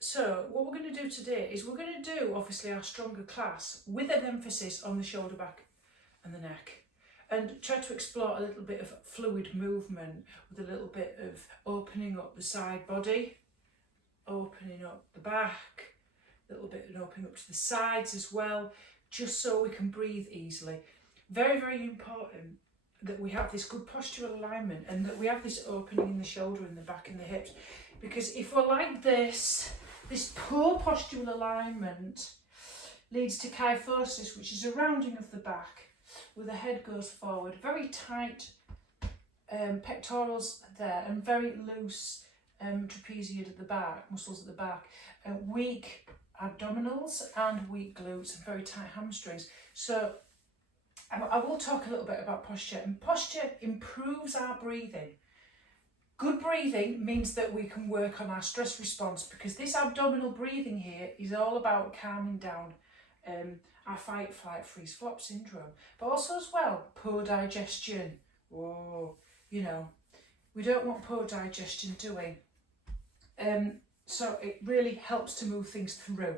So what we're going to do today is we're going to do obviously our stronger class with an emphasis on the shoulder, back and the neck, and try to explore a little bit of fluid movement with a little bit of opening up the side body, opening up the back, a little bit and opening up to the sides as well, just so we can breathe easily. Very, very important that we have this good postural alignment and that we have this opening in the shoulder and the back and the hips, because if we're like this poor postural alignment leads to kyphosis, which is a rounding of the back where the head goes forward, very tight pectorals there and very loose trapezius at the back, muscles at the back, weak abdominals and weak glutes and very tight hamstrings. So I will talk a little bit about posture, and posture improves our breathing. Good breathing means that we can work on our stress response, because this abdominal breathing here is all about calming down our fight, flight, freeze, flop syndrome, but also as well poor digestion. Whoa, you know, we don't want poor digestion, do we? So it really helps to move things through.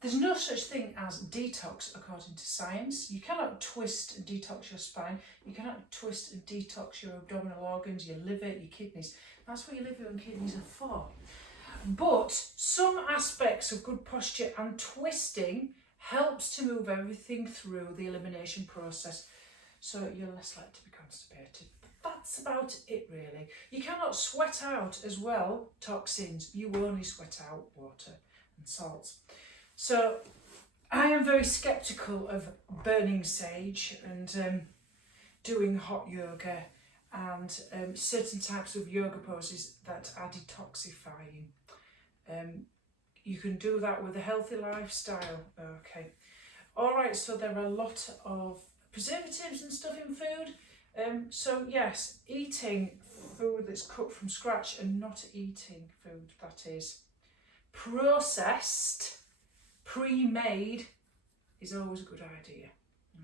There's no such thing as detox according to science. You cannot twist and detox your spine. You cannot twist and detox your abdominal organs, your liver, your kidneys. That's what your liver and kidneys are for. But some aspects of good posture and twisting helps to move everything through the elimination process, so you're less likely to be constipated. That's about it really. You cannot sweat out as well toxins. You only sweat out water and salts. So I am very sceptical of burning sage and doing hot yoga and certain types of yoga poses that are detoxifying. You can do that with a healthy lifestyle. Okay. All right, so there are a lot of preservatives and stuff in food. So yes, eating food that's cooked from scratch and not eating food that is processed, pre-made, is always a good idea.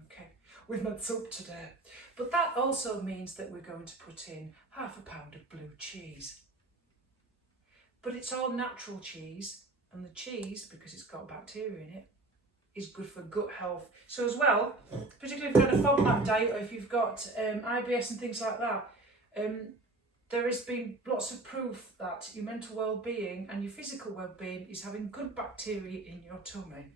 Okay, we've made soup today, but that also means that we're going to put in half a pound of blue cheese. But it's all natural cheese, and the cheese, because it's got bacteria in it, is good for gut health. So as well, particularly if you've got a FODMAP diet or if you've got IBS and things like that, there has been lots of proof that your mental well-being and your physical well-being is having good bacteria in your tummy.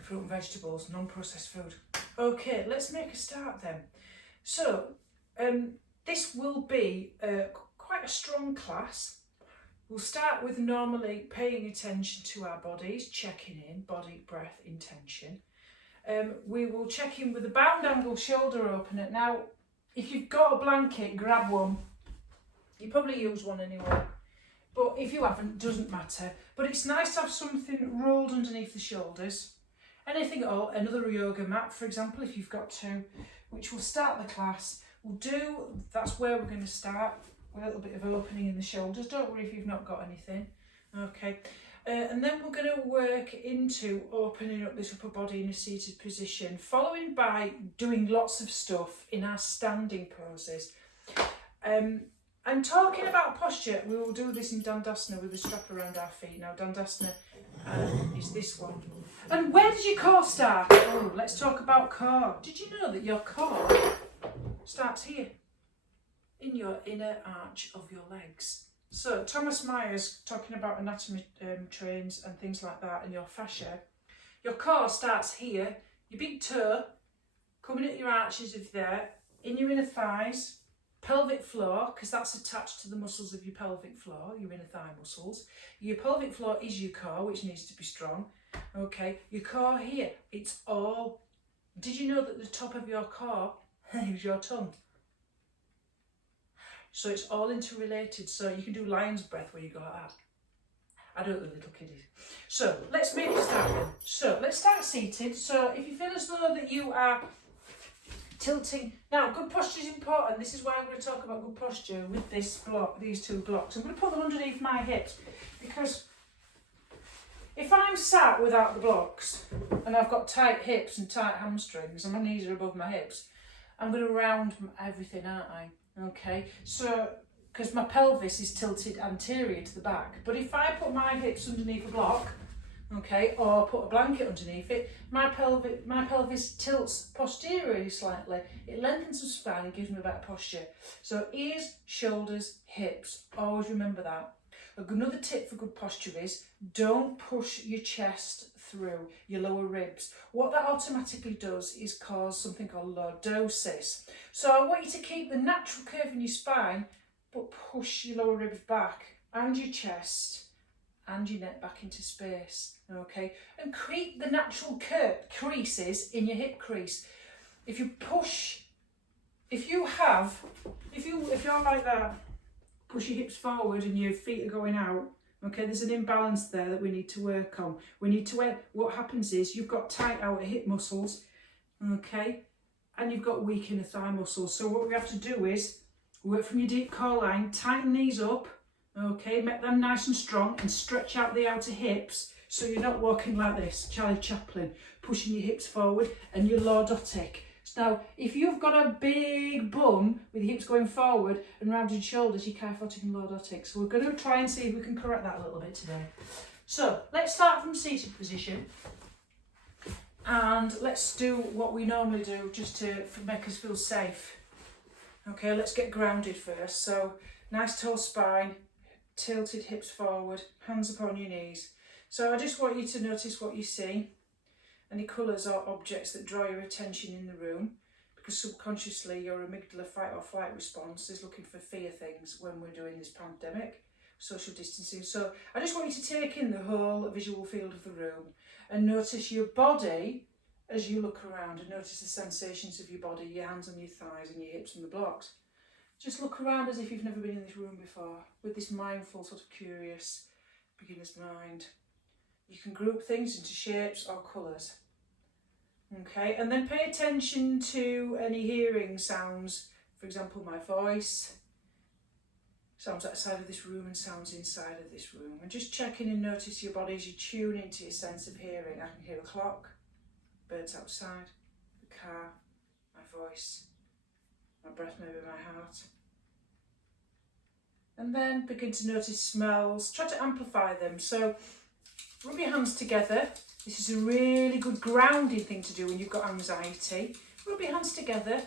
Fruit and vegetables, non-processed food. Okay, let's make a start then. So this will be quite a strong class. We'll start with normally paying attention to our bodies, checking in, body, breath, intention. We will check in with a bound angle shoulder opener. Now, if you've got a blanket, grab one. You probably use one anyway. But if you haven't, doesn't matter. But it's nice to have something rolled underneath the shoulders. Anything at all, another yoga mat, for example, if you've got two, which will start the class. That's where we're going to start. A little bit of opening in the shoulders. Don't worry if you've not got anything. Okay, and then we're going to work into opening up this upper body in a seated position, following by doing lots of stuff in our standing poses. I'm talking about posture. We will do this in Dandasana with the strap around our feet. Now Dandasana is this one. And where does your core start? Oh, let's talk about core. Did you know that your core starts here? In your inner arch of your legs. So Thomas Myers, talking about anatomy trains and things like that, and your fascia, your core starts here, your big toe coming at your arches of there, in your inner thighs, pelvic floor, because that's attached to the muscles of your pelvic floor, your inner thigh muscles. Your pelvic floor is your core, which needs to be strong. Okay, your core here, it's all. Did you know that the top of your core is your tongue? So it's all interrelated. So you can do lion's breath where you go like that. I do it with little kiddies. So let's make it start then. So let's start seated. So if you feel as though that you are tilting. Now, good posture is important. This is why I'm going to talk about good posture with this block, these two blocks. I'm going to put them underneath my hips, because if I'm sat without the blocks and I've got tight hips and tight hamstrings and my knees are above my hips, I'm going to round everything, aren't I? Okay, so because my pelvis is tilted anterior to the back. But if I put my hips underneath a block, okay, or put a blanket underneath it, my pelvis tilts posteriorly slightly. It lengthens the spine and gives me a better posture. So ears, shoulders, hips, always remember that. Another tip for good posture is don't push your chest through your lower ribs. What that automatically does is cause something called lordosis. So I want you to keep the natural curve in your spine, but push your lower ribs back and your chest and your neck back into space, okay? And keep the natural creases in your hip crease. If you push, if you're like that, push your hips forward and your feet are going out, okay, there's an imbalance there that we need to work on. We need to, what happens is you've got tight outer hip muscles, okay, and you've got weak inner thigh muscles. So what we have to do is work from your deep core line, tighten these up, okay, make them nice and strong and stretch out the outer hips so you're not walking like this, Charlie Chaplin, pushing your hips forward and you're lordotic. Now, if you've got a big bum with your hips going forward and rounded shoulders, you're kyphotic and lordotic. So we're going to try and see if we can correct that a little bit today. So let's start from seated position and let's do what we normally do just to make us feel safe. Okay, let's get grounded first. So nice tall spine, tilted hips forward, hands upon your knees. So I just want you to notice what you see. Any colours or objects that draw your attention in the room, because subconsciously your amygdala fight or flight response is looking for fear things when we're doing this pandemic, social distancing. So I just want you to take in the whole visual field of the room and notice your body as you look around, and notice the sensations of your body, your hands on your thighs and your hips and the blocks. Just look around as if you've never been in this room before, with this mindful, sort of curious beginner's mind. You can group things into shapes or colours. Okay, and then pay attention to any hearing sounds. For example, my voice, sounds outside of this room and sounds inside of this room. And just check in and notice your body as you tune into your sense of hearing. I can hear a clock, birds outside, the car, my voice, my breath, maybe my heart. And then begin to notice smells. Try to amplify them. So rub your hands together. This is a really good grounding thing to do when you've got anxiety. Rub your hands together.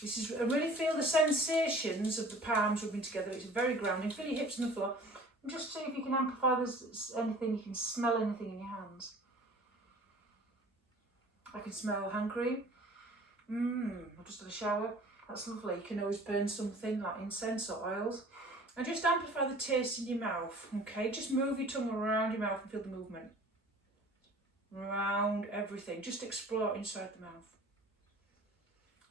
This is, I really feel the sensations of the palms rubbing together. It's very grounding. Feel your hips on the floor. And just see if you can amplify this, anything, you can smell anything in your hands. I can smell hand cream. I've just had a shower. That's lovely. You can always burn something like incense or oils. And just amplify the taste in your mouth, okay? Just move your tongue around your mouth and feel the movement. Around everything. Just explore inside the mouth.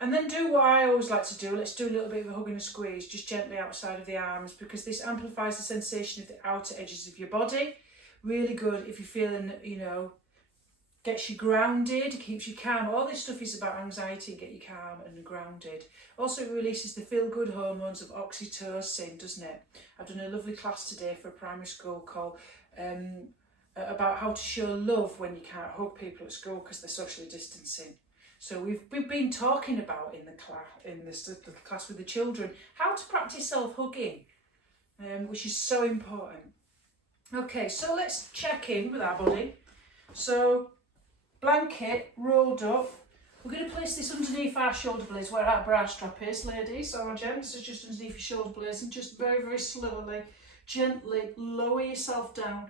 And then do what I always like to do. Let's do a little bit of a hug and a squeeze, just gently outside of the arms, because this amplifies the sensation of the outer edges of your body. Really good if you're feeling, gets you grounded, keeps you calm. All this stuff is about anxiety, get you calm and grounded. Also, it releases the feel-good hormones of oxytocin, doesn't it? I've done a lovely class today for a primary school called about how to show love when you can't hug people at school because they're socially distancing. So we've been talking about in the class with the children how to practice self-hugging, which is so important. Okay, so let's check in with our body. So blanket rolled up. We're going to place this underneath our shoulder blades where our bra strap is, ladies or gents. It's just underneath your shoulder blades, and just very, very slowly, gently lower yourself down.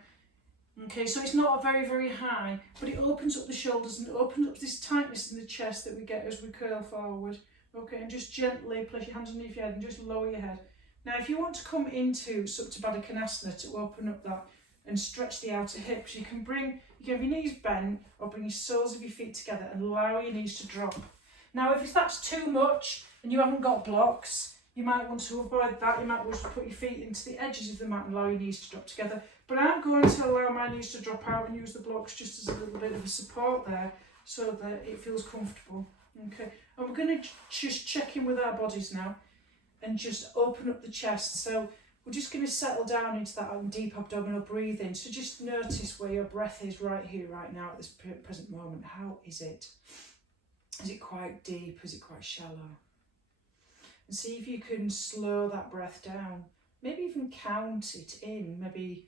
Okay, so it's not very, very high, but it opens up the shoulders and opens up this tightness in the chest that we get as we curl forward. Okay, and just gently place your hands underneath your head and just lower your head. Now, if you want to come into Supta Baddha Konasana to open up that and stretch the outer hips, you can have your knees bent or bring your soles of your feet together and allow your knees to drop. Now, if that's too much and you haven't got blocks, you might want to avoid that. You might want to put your feet into the edges of the mat and allow your knees to drop together. But I'm going to allow my knees to drop out and use the blocks just as a little bit of a support there so that it feels comfortable. Okay, and we're going to just check in with our bodies now and just open up the chest. So we're just going to settle down into that deep abdominal breathing. So just notice where your breath is right here, right now, at this present moment. How is it? Is it quite deep? Is it quite shallow? And see if you can slow that breath down. Maybe even count it in. Maybe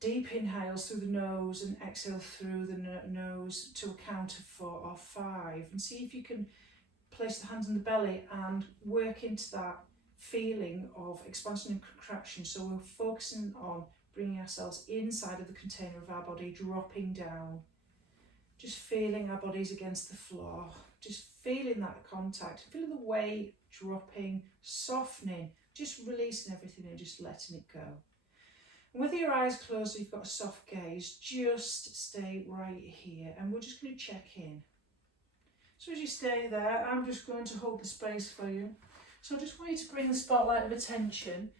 deep inhales through the nose and exhale through the nose to a count of 4 or 5. And see if you can place the hands on the belly and work into that feeling of expansion and contraction. So we're focusing on bringing ourselves inside of the container of our body, dropping down. Just feeling our bodies against the floor. Just feeling that contact. Feeling the weight dropping, softening. Just releasing everything and just letting it go. And with your eyes closed, so you've got a soft gaze, just stay right here. And we're just going to check in. So as you stay there, I'm just going to hold the space for you. So I just want you to bring the spotlight of attention,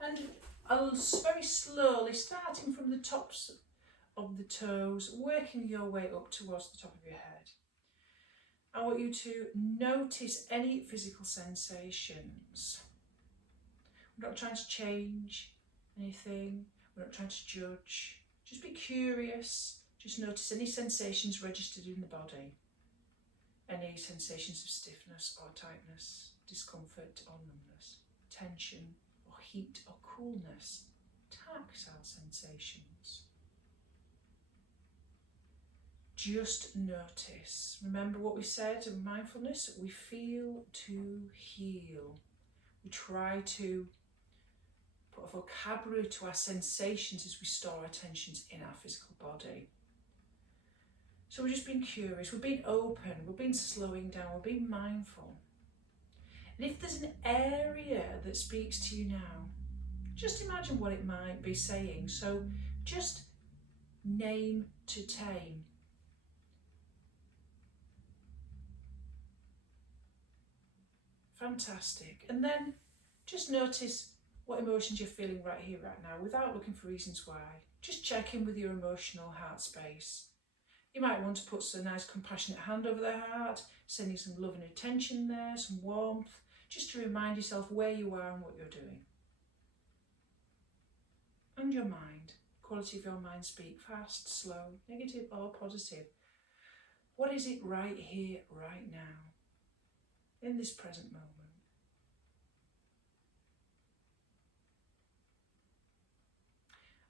and I'll very slowly, starting from the tops of the toes, working your way up towards the top of your head. I want you to notice any physical sensations. We're not trying to change anything, we're not trying to judge. Just be curious, just notice any sensations registered in the body. Any sensations of stiffness or tightness, discomfort or numbness, tension or heat or coolness, tactile sensations. Just notice. Remember what we said in mindfulness, we feel to heal. We try to put a vocabulary to our sensations as we store our tensions in our physical body. So we're just being curious, we're being open, we're being slowing down, we're being mindful. And if there's an area that speaks to you now, just imagine what it might be saying. So just name to tame. Fantastic. And then just notice what emotions you're feeling right here, right now, without looking for reasons why. Just check in with your emotional heart space. You might want to put a nice compassionate hand over their heart, sending some love and attention there, some warmth, just to remind yourself where you are and what you're doing. And your mind, quality of your mind, speak fast, slow, negative or positive. What is it right here, right now, in this present moment?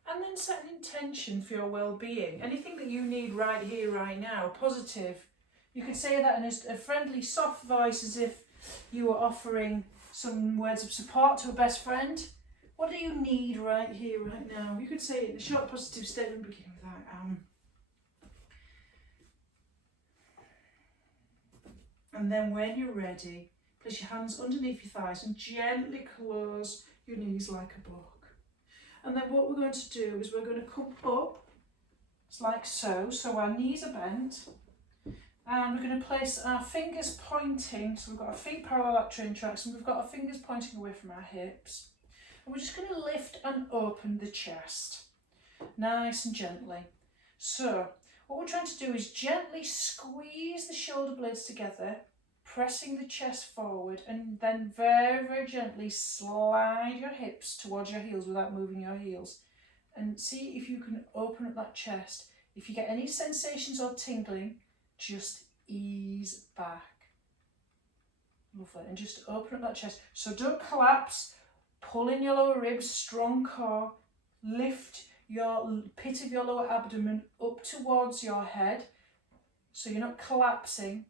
And then set an intention for your well-being. Anything that you need right here, right now, positive. You could say that in a friendly, soft voice, as if you were offering some words of support to a best friend. What do you need right here, right now? You could say it in a short, positive statement, beginning with that. And then when you're ready, place your hands underneath your thighs and gently close your knees like a book. And then what we're going to do is we're going to come up, it's like so our knees are bent, and we're going to place our fingers pointing, so we've got our feet parallel at train tracks, and we've got our fingers pointing away from our hips. And we're just going to lift and open the chest, nice and gently. So what we're trying to do is gently squeeze the shoulder blades together, pressing the chest forward, and then very, very gently slide your hips towards your heels without moving your heels. And see if you can open up that chest. If you get any sensations or tingling, just ease back. Lovely. And just open up that chest. So don't collapse. Pull in your lower ribs, strong core. Lift your pit of your lower abdomen up towards your head, so you're not collapsing,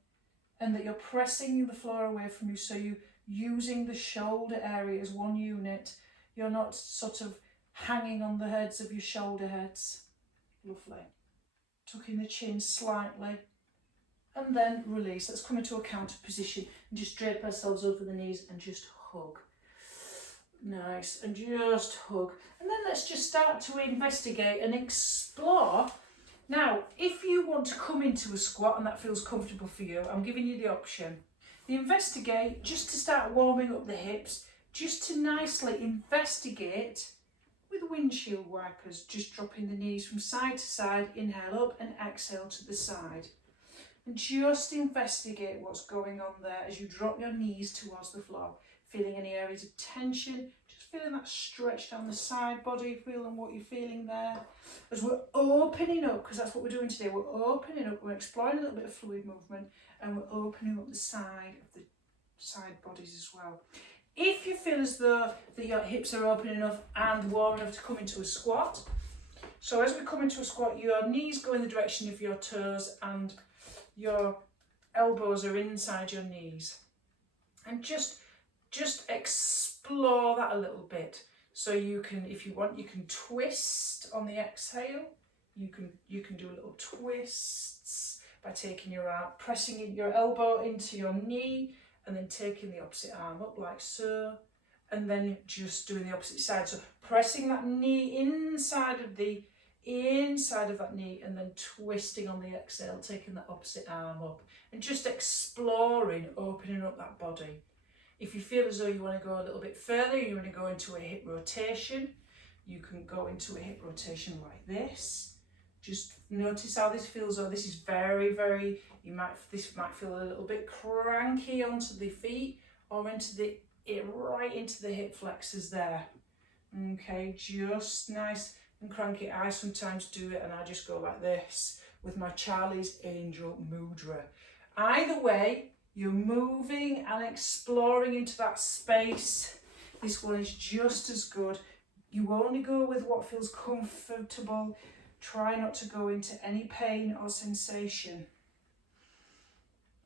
and that you're pressing the floor away from you, so you're using the shoulder area as one unit. You're not sort of hanging on the heads of your shoulder heads. Lovely. Tucking the chin slightly, and then release. Let's come into a counter position and just drape ourselves over the knees and just hug. Nice, and just hug. And then let's just start to investigate and explore. Now, if you want to come into a squat and that feels comfortable for you, I'm giving you the option. The investigate, just to start warming up the hips, just to nicely investigate with windshield wipers, just dropping the knees from side to side, inhale up and exhale to the side. And just investigate what's going on there as you drop your knees towards the floor. Feeling any areas of tension, just feeling that stretch down the side body, feeling what you're feeling there. As we're opening up, because that's what we're doing today, we're opening up, we're exploring a little bit of fluid movement, and we're opening up the side of the side bodies as well. If you feel as though that your hips are open enough and warm enough to come into a squat, so as we come into a squat, your knees go in the direction of your toes and your elbows are inside your knees. And just explore that a little bit. So you can, if you want, you can twist on the exhale. You can do little twists by taking your arm, pressing your elbow into your knee, and then taking the opposite arm up like so, and then just doing the opposite side. So pressing that knee inside of that knee, and then twisting on the exhale, taking that opposite arm up, and just exploring, opening up that body. If you feel as though you want to go a little bit further, you want to go into a hip rotation, you can go into a hip rotation like this. Just notice how this feels. Oh, this is very, very, this might feel a little bit cranky onto the feet or right into the hip flexors there. Okay, just nice and cranky. I sometimes do it and I just go like this with my Charlie's Angel Mudra. Either way, you're moving and exploring into that space. This one is just as good. You only go with what feels comfortable. Try not to go into any pain or sensation.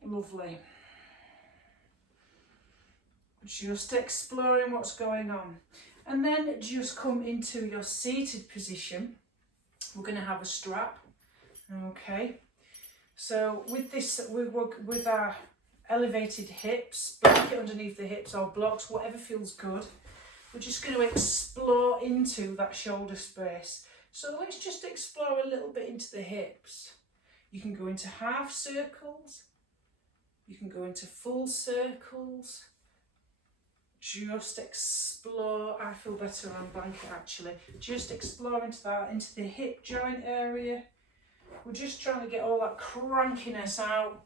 Lovely. Just exploring what's going on. And then just come into your seated position. We're going to have a strap. Okay. So with this, we work with our elevated hips, blanket underneath the hips or blocks, whatever feels good. We're just going to explore into that shoulder space. So let's just explore a little bit into the hips. You can go into half circles. You can go into full circles. Just explore. I feel better on blanket actually. Just explore into that, into the hip joint area. We're just trying to get all that crankiness out.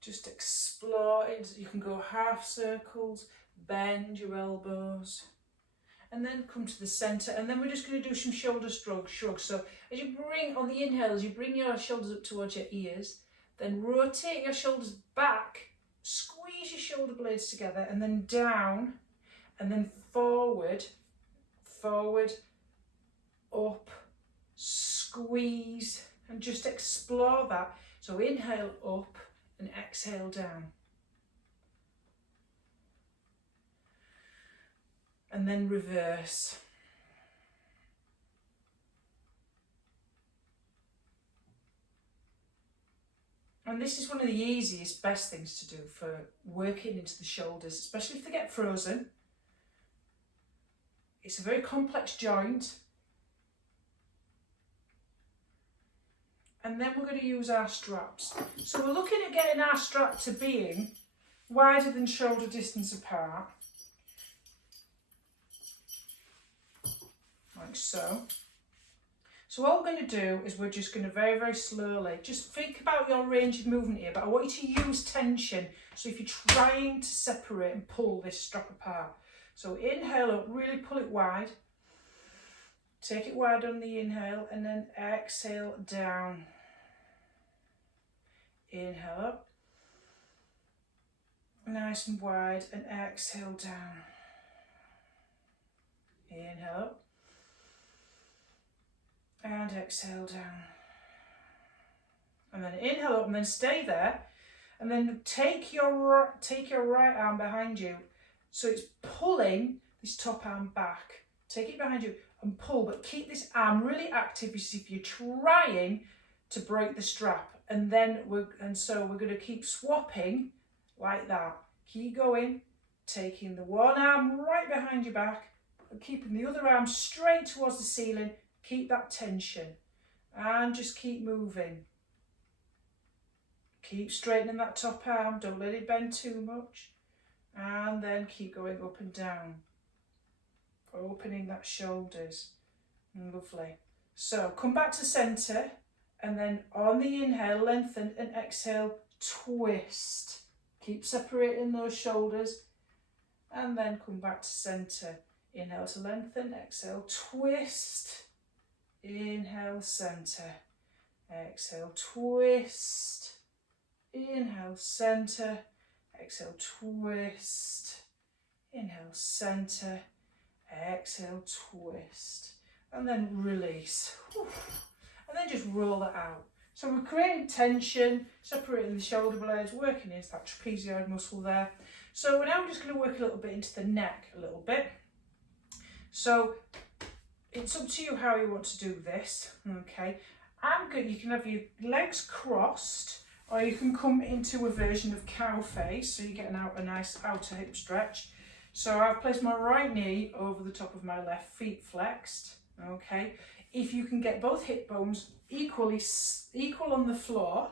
Just explore it. You can go half circles, bend your elbows, and then come to the centre. And then we're just going to do some shoulder shrugs. So as you bring, on the inhale, as you bring your shoulders up towards your ears, then rotate your shoulders back, squeeze your shoulder blades together, and then down, and then forward, up, squeeze, and just explore that. So inhale up and exhale down. And then reverse. And this is one of the easiest, best things to do for working into the shoulders, especially if they get frozen. It's a very complex joint. And then we're going to use our straps. So we're looking at getting our strap to being wider than shoulder distance apart. Like so. So what we're going to do is we're just going to very, very slowly, just think about your range of movement here, but I want you to use tension. So if you're trying to separate and pull this strap apart. So inhale up, really pull it wide. Take it wide on the inhale and then exhale down. Inhale up. Nice and wide and exhale down. Inhale up. And exhale down. And then inhale up and then stay there. And then take your right arm behind you. So it's pulling this top arm back. Take it behind you and pull, but keep this arm really active as if you're trying to break the strap. And then so we're going to keep swapping like that. Keep going, taking the one arm right behind your back, and keeping the other arm straight towards the ceiling. Keep that tension and just keep moving. Keep straightening that top arm, don't let it bend too much. And then keep going up and down, opening that shoulders. Lovely. So come back to centre and then on the inhale, lengthen and exhale, twist. Keep separating those shoulders and then come back to centre. Inhale to lengthen, exhale, twist. Inhale, centre, exhale, twist, inhale, centre, exhale, twist, inhale, center, exhale, twist, and then release. And then just roll it out. So we're creating tension, separating the shoulder blades, working into that trapezoid muscle there. So we're now just going to work a little bit into the neck a little bit. So it's up to you how you want to do this, okay? You can have your legs crossed, or you can come into a version of cow face, so you're getting out a nice outer hip stretch. So I've placed my right knee over the top of my left, feet flexed, okay? If you can get both hip bones equal on the floor,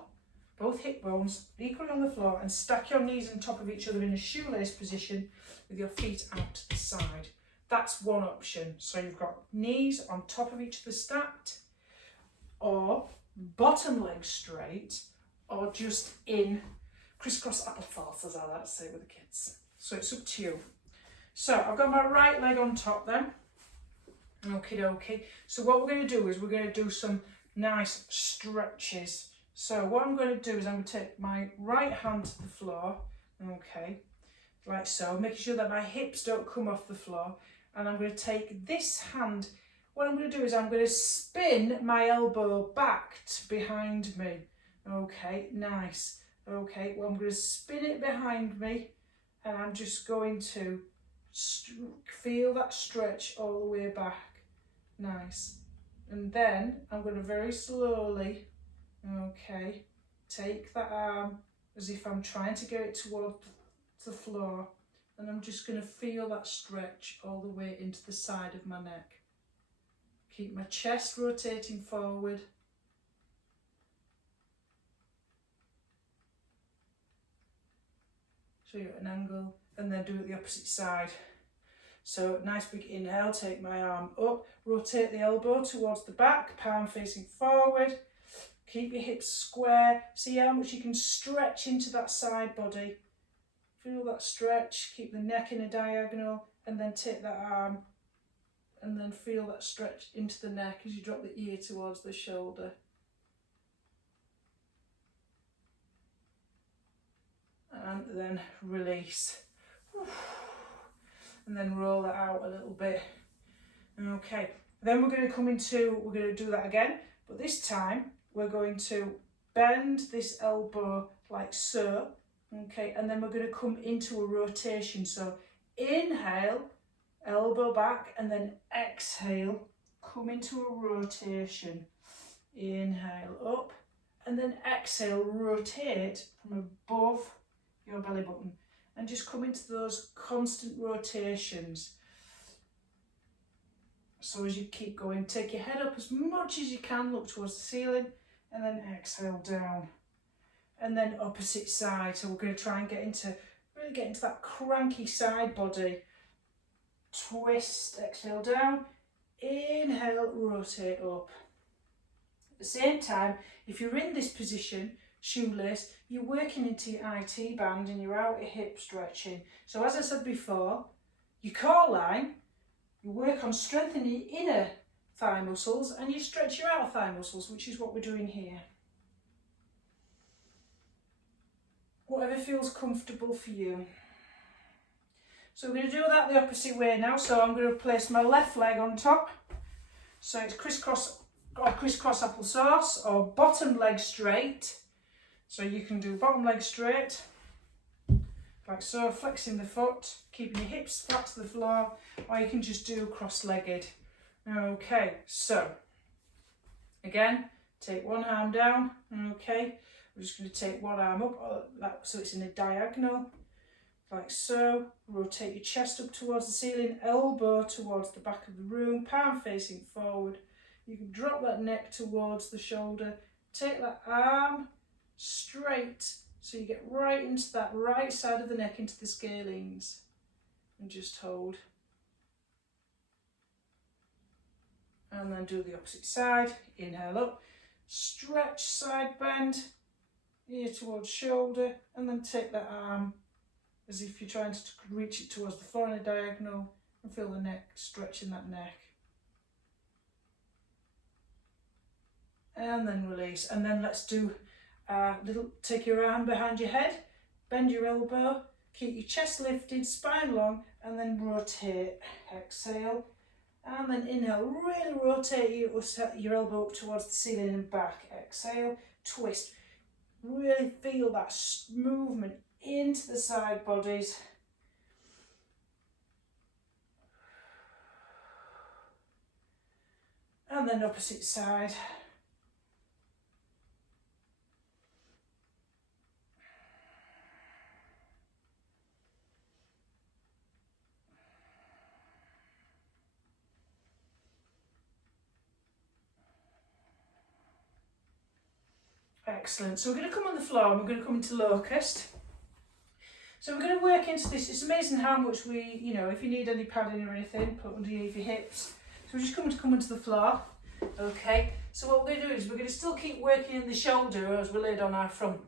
both hip bones equally on the floor, and stack your knees on top of each other in a shoelace position with your feet out to the side. That's one option. So you've got knees on top of each other stacked, or bottom leg straight, or just in crisscross applesauce, as I like to say with the kids. So it's up to you. So I've got my right leg on top then. Okie dokie. So what we're going to do is we're going to do some nice stretches. So what I'm going to do is I'm going to take my right hand to the floor, okay, like so, making sure that my hips don't come off the floor. And I'm going to take this hand, what I'm going to do is I'm going to spin my elbow back behind me. Okay, nice. Okay, well I'm going to spin it behind me, and I'm just going to feel that stretch all the way back. Nice. And then I'm going to very slowly, okay, take that arm as if I'm trying to get it toward the floor, and I'm just going to feel that stretch all the way into the side of my neck. Keep my chest rotating forward. So you're at an angle, and then do it the opposite side. So nice big inhale, take my arm up, rotate the elbow towards the back, palm facing forward. Keep your hips square. See how much you can stretch into that side body. Feel that stretch, keep the neck in a diagonal, and then take that arm and then feel that stretch into the neck as you drop the ear towards the shoulder. And then release. And then roll that out a little bit. Okay, then we're going to do that again, but this time we're going to bend this elbow like so, okay, and then we're going to come into a rotation. So inhale, elbow back, and then exhale, come into a rotation. Inhale up, and then exhale, rotate from above your belly button, and just come into those constant rotations. So as you keep going, take your head up as much as you can, look towards the ceiling, and then exhale down. And then opposite side. So we're going to try and really get into that cranky side body. Twist, exhale down, inhale, rotate up. At the same time, if you're in this position, shoelace, you're working into your IT band and your outer hip stretching. So as I said before, your core line, you work on strengthening your inner thigh muscles and you stretch your outer thigh muscles, which is what we're doing here. Whatever feels comfortable for you. So we're going to do that the opposite way now. So I'm going to place my left leg on top. So it's crisscross applesauce or bottom leg straight. So you can do bottom leg straight, like so, flexing the foot, keeping your hips flat to the floor, or you can just do cross-legged. Okay, so again, take one arm down, okay, we're just going to take one arm up, so it's in a diagonal, like so, rotate your chest up towards the ceiling, elbow towards the back of the room, palm facing forward, you can drop that neck towards the shoulder, take that arm straight, so you get right into that right side of the neck, into the scalings, and just hold. And then do the opposite side, inhale up, stretch, side bend, ear towards shoulder, and then take that arm as if you're trying to reach it towards the floor in a diagonal, and feel the neck stretching that neck. And then release, and then let's do take your arm behind your head, bend your elbow, keep your chest lifted, spine long, and then rotate. Exhale, and then inhale, really rotate your elbow up towards the ceiling and back. Exhale, twist. Really feel that movement into the side bodies. And then opposite side. Excellent. So we're going to come on the floor and we're going to come into locust. So we're going to work into this. It's amazing how much we, if you need any padding or anything, put underneath your hips. So we're just going to come into the floor. Okay. So what we're going to do is we're going to still keep working in the shoulder as we're laid on our front.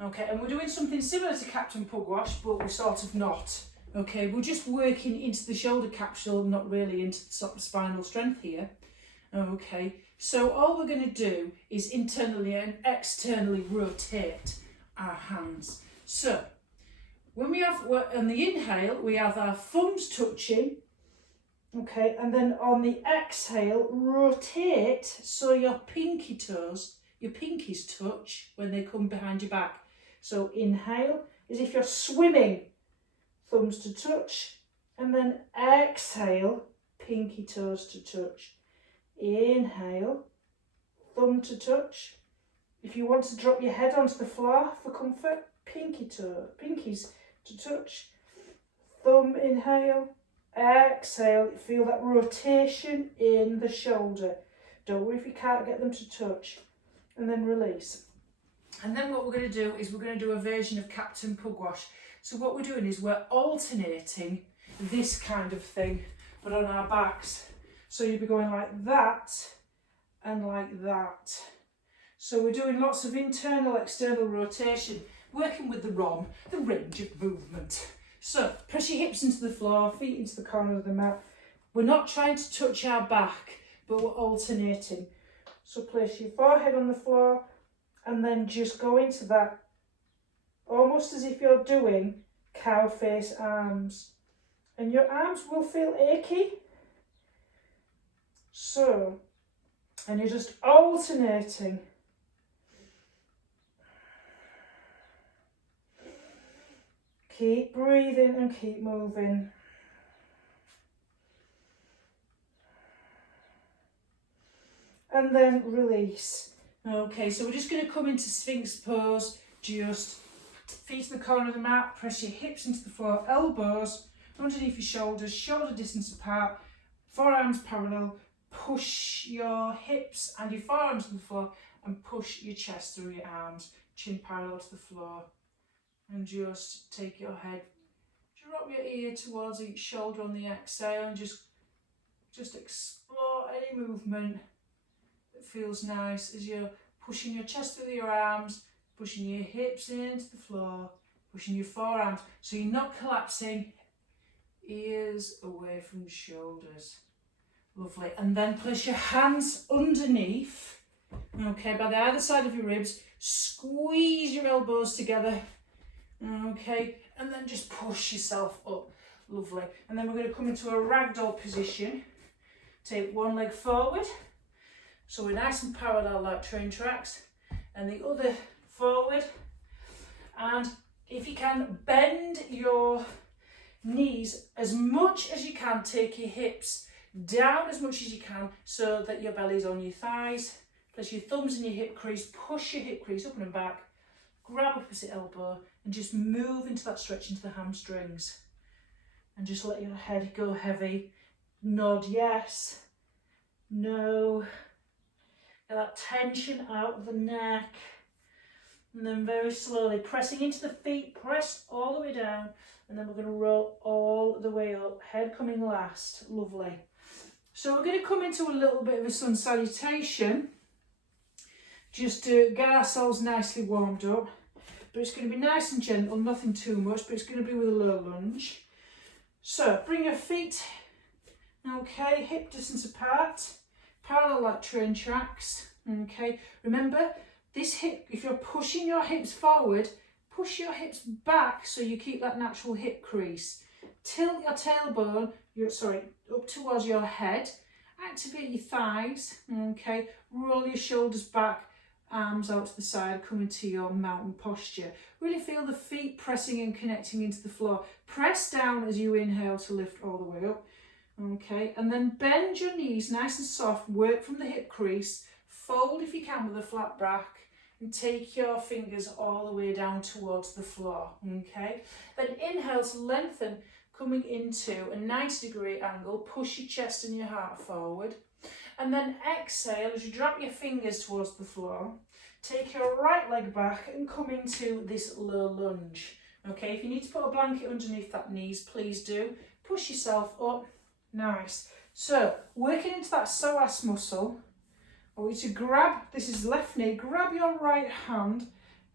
Okay. And we're doing something similar to Captain Pugwash, but we're sort of not. Okay. We're just working into the shoulder capsule, not really into the sort of spinal strength here. Okay. So all we're going to do is internally and externally rotate our hands. So when we have, on the inhale, we have our thumbs touching, okay, and then on the exhale, rotate so your pinkies touch when they come behind your back. So inhale as if you're swimming, thumbs to touch, and then exhale, pinky toes to touch. Inhale, thumb to touch. If you want to drop your head onto the floor for comfort, pinkies to touch. Thumb, inhale, exhale. Feel that rotation in the shoulder. Don't worry if you can't get them to touch. And then release. And then what we're going to do is we're going to do a version of Captain Pugwash. So what we're doing is we're alternating this kind of thing, but on our backs. So you'll be going like that and like that. So we're doing lots of internal, external rotation, working with the ROM, the range of movement. So press your hips into the floor, feet into the corner of the mat. We're not trying to touch our back, but we're alternating. So place your forehead on the floor and then just go into that, almost as if you're doing cow face arms. And your arms will feel achy. So, and you're just alternating. Keep breathing and keep moving. And then release. Okay, so we're just going to come into Sphinx pose. Just feet to the corner of the mat, press your hips into the floor, elbows underneath your shoulders, shoulder distance apart, forearms parallel. Push your hips and your forearms to the floor and push your chest through your arms, chin parallel to the floor. And just take your head, drop your ear towards each shoulder on the exhale and just explore any movement that feels nice as you're pushing your chest through your arms, pushing your hips into the floor, pushing your forearms so you're not collapsing, ears away from the shoulders. Lovely. And then place your hands underneath, okay, by the either side of your ribs. Squeeze your elbows together, okay, and then just push yourself up. Lovely. And then we're going to come into a ragdoll position. Take one leg forward, so we're nice and parallel like train tracks, and the other forward. And if you can, bend your knees as much as you can. Take your hips down as much as you can so that your belly's on your thighs. Place your thumbs in your hip crease, push your hip crease up and back, grab opposite elbow and just move into that stretch into the hamstrings. And just let your head go heavy. Nod yes, no. Get that tension out of the neck. And then very slowly pressing into the feet, press all the way down. And then we're going to roll all the way up, head coming last. Lovely. So we're going to come into a little bit of a sun salutation, just to get ourselves nicely warmed up. But it's going to be nice and gentle, nothing too much, but it's going to be with a low lunge. So bring your feet, okay, hip distance apart, parallel like train tracks, okay. Remember, this hip, if you're pushing your hips forward, push your hips back so you keep that natural hip crease. Tilt your tailbone, up towards your head. Activate your thighs, okay. Roll your shoulders back, arms out to the side, coming to your mountain posture. Really feel the feet pressing and connecting into the floor. Press down as you inhale to lift all the way up, okay. And then bend your knees nice and soft, work from the hip crease, fold if you can with a flat back, and take your fingers all the way down towards the floor, okay. Then inhale to lengthen, coming into a 90-degree angle, push your chest and your heart forward. And then exhale as you drop your fingers towards the floor. Take your right leg back and come into this low lunge. Okay, if you need to put a blanket underneath that knees, please do. Push yourself up. Nice. So, working into that psoas muscle, I want you to grab, this is left knee, grab your right hand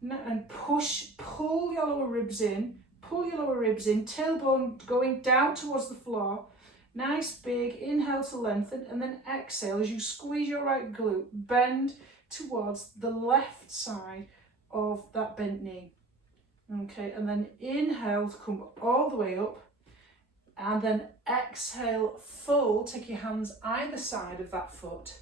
and pull your lower ribs in. Pull your lower ribs in, tailbone going down towards the floor. Nice big inhale to lengthen, and then exhale as you squeeze your right glute, bend towards the left side of that bent knee. Okay, and then inhale to come all the way up, and then exhale, fold, take your hands either side of that foot.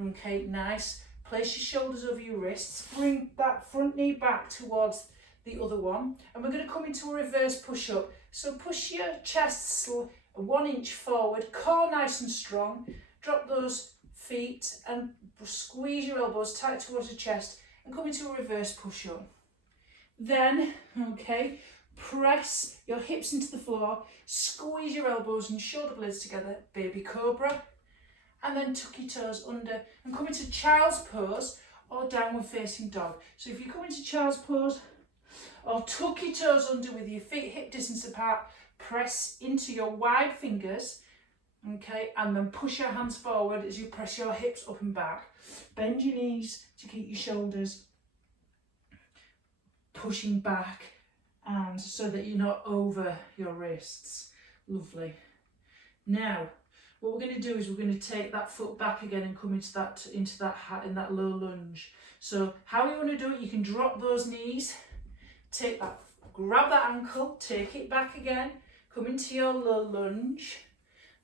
Okay, nice. Place your shoulders over your wrists, bring that front knee back towards the other one, and we're going to come into a reverse push-up. So push your chest 1 inch forward, core nice and strong, drop those feet and squeeze your elbows tight towards your chest and come into a reverse push-up. Then, okay, press your hips into the floor, squeeze your elbows and shoulder blades together, baby cobra, and then tuck your toes under and come into child's pose or downward facing dog. So if you come into child's pose, or tuck your toes under with your feet hip distance apart, press into your wide fingers, okay, and then push your hands forward as you press your hips up and back. Bend your knees to keep your shoulders pushing back, and so that you're not over your wrists. Lovely. Now, what we're going to do is we're going to take that foot back again and come into that low lunge. So how you want to do it, you can drop those knees. Take that, grab that ankle, take it back again, come into your low lunge.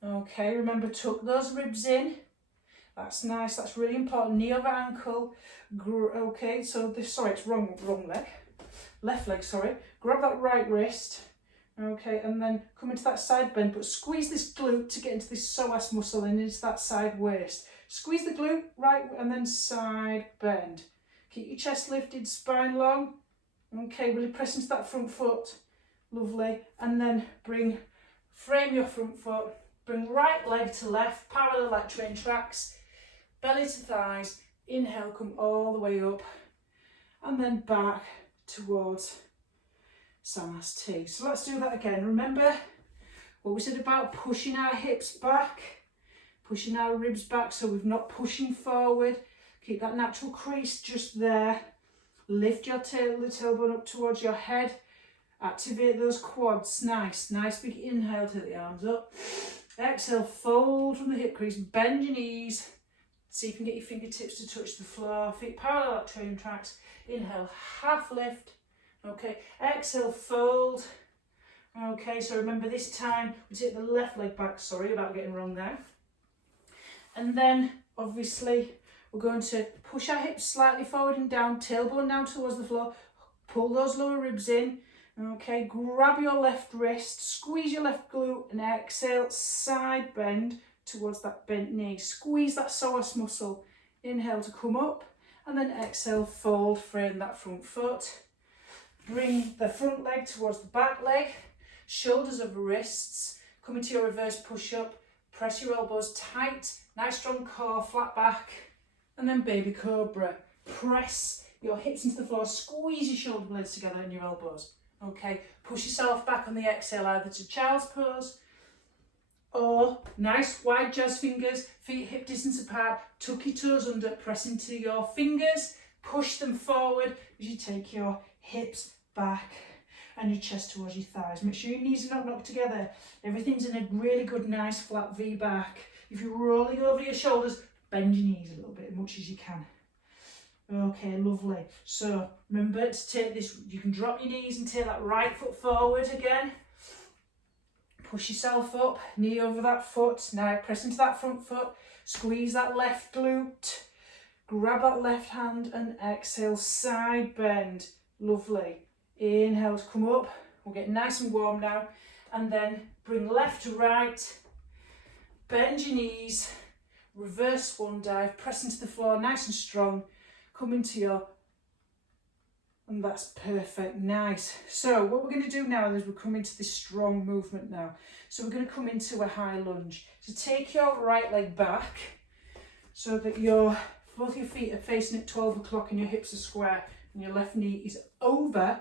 Okay, remember tuck those ribs in. That's nice, that's really important. Knee over ankle. Okay, so this, it's wrong leg. Left leg, sorry. Grab that right wrist. Okay, and then come into that side bend, but squeeze this glute to get into this psoas muscle and into that side waist. Squeeze the glute, right, and then side bend. Keep your chest lifted, spine long. Okay, really press into that front foot. Lovely. And then frame your front foot. Bring right leg to left, parallel like train tracks. Belly to thighs. Inhale, come all the way up. And then back towards Samasthiti. So let's do that again. Remember what we said about pushing our hips back, pushing our ribs back so we're not pushing forward. Keep that natural crease just there. Lift your the tailbone up towards your head. Activate those quads. Nice big inhale, take the arms up. Exhale, fold from the hip crease, bend your knees. See if you can get your fingertips to touch the floor. Feet parallel like train tracks. Inhale, half lift. Okay, exhale, fold. Okay, so remember this time we take the left leg back. Sorry about getting wrong there. And then obviously we're going to push our hips slightly forward and down, tailbone down towards the floor, pull those lower ribs in, okay, grab your left wrist, squeeze your left glute and exhale, side bend towards that bent knee. Squeeze that psoas muscle, inhale to come up, and then exhale, fold, frame that front foot. Bring the front leg towards the back leg, shoulders over wrists, come into your reverse push-up, press your elbows tight, nice strong core, flat back, and then baby cobra. Press your hips into the floor, squeeze your shoulder blades together and your elbows. Okay, push yourself back on the exhale either to child's pose or nice wide jazz fingers, feet hip distance apart, tuck your toes under, press into your fingers, push them forward as you take your hips back and your chest towards your thighs. Make sure your knees are not knocked together. Everything's in a really good, nice flat V back. If you're rolling over your shoulders, bend your knees a little bit, as much as you can. Okay, lovely. So remember to take this, you can drop your knees and take that right foot forward again. Push yourself up, knee over that foot. Now press into that front foot, squeeze that left glute, grab that left hand and exhale, side bend. Lovely. Inhale to come up. We'll get nice and warm now. And then bring left to right, bend your knees, reverse swan dive, press into the floor nice and strong, come into your, and that's perfect, nice. So what we're going to do now is we're coming to this strong movement now. So we're going to come into a high lunge. So take your right leg back so that both your feet are facing at 12 o'clock and your hips are square and your left knee is over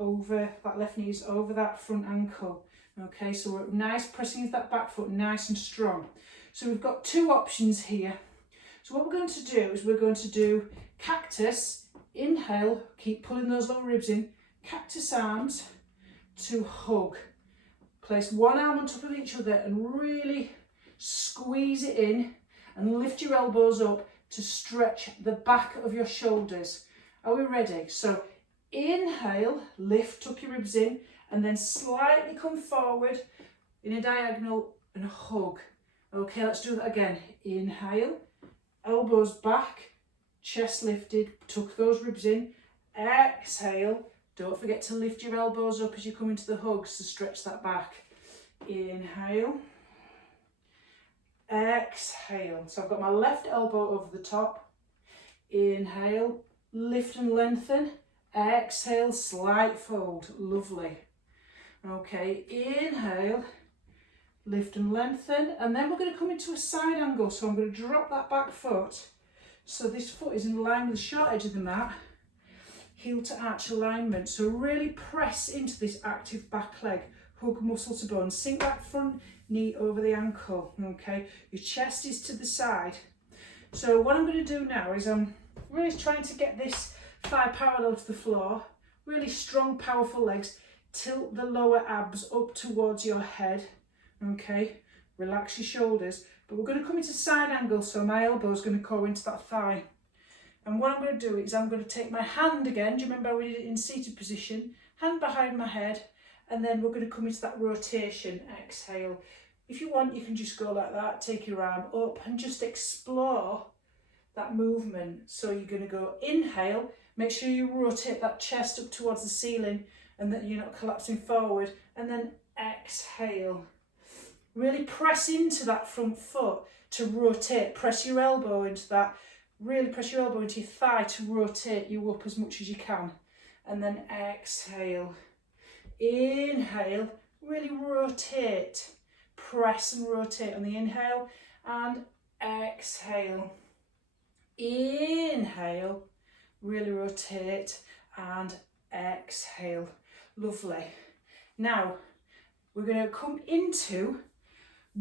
that left knee is over that front ankle. Okay, so we're nice, pressing into that back foot nice and strong. So we've got two options here. So what we're going to do is we're going to do cactus, inhale, keep pulling those lower ribs in, cactus arms to hug. Place one arm on top of each other and really squeeze it in and lift your elbows up to stretch the back of your shoulders. Are we ready? So inhale, lift, tuck your ribs in, and then slightly come forward in a diagonal and hug. Okay, let's do that again. Inhale, elbows back, chest lifted, tuck those ribs in. Exhale, don't forget to lift your elbows up as you come into the hugs to stretch that back. Inhale, exhale. So I've got my left elbow over the top. Inhale, lift and lengthen. Exhale, slight fold. Lovely. Okay, inhale, lift and lengthen, and then we're going to come into a side angle. So I'm going to drop that back foot so this foot is in line with the short edge of the mat, heel to arch alignment. So really press into this active back leg, hug muscle to bone, sink that front knee over the ankle. Okay, your chest is to the side. So what I'm going to do now is I'm really trying to get this thigh parallel to the floor, really strong, powerful legs. Tilt the lower abs up towards your head. Okay, relax your shoulders. But we're going to come into side angle, so my elbow is going to go into that thigh. And what I'm going to do is I'm going to take my hand again. Do you remember we did it in seated position? Hand behind my head, and then we're going to come into that rotation. Exhale. If you want, you can just go like that. Take your arm up and just explore that movement. So you're going to go inhale. Make sure you rotate that chest up towards the ceiling and that you're not collapsing forward. And then exhale. Really press into that front foot to rotate. Press your elbow into that. Really press your elbow into your thigh to rotate you up as much as you can. And then exhale. Inhale. Really rotate. Press and rotate on the inhale. And exhale. Inhale. Really rotate. And exhale. Lovely. Now, we're going to come into